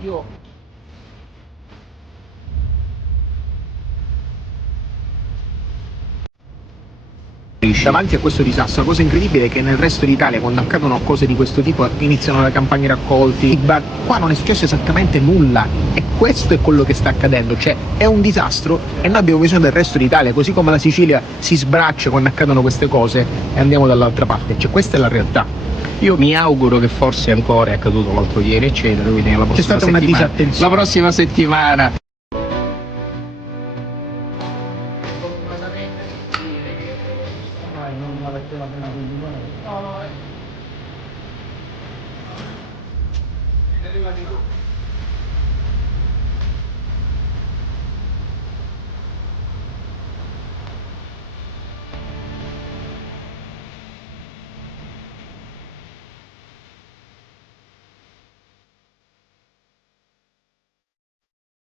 Io davanti a questo disastro, la cosa incredibile è che nel resto d'Italia, quando accadono cose di questo tipo, iniziano le campagne raccolti, qua non è successo esattamente nulla, e questo è quello che sta accadendo, cioè è un disastro e noi abbiamo bisogno del resto d'Italia, così come la Sicilia si sbraccia quando accadono queste cose e andiamo dall'altra parte, cioè questa è la realtà. Io mi auguro che forse ancora è accaduto l'altro ieri, eccetera, quindi la prossima C'è stata una settimana, disattenzione. la prossima settimana. Arrivati tu.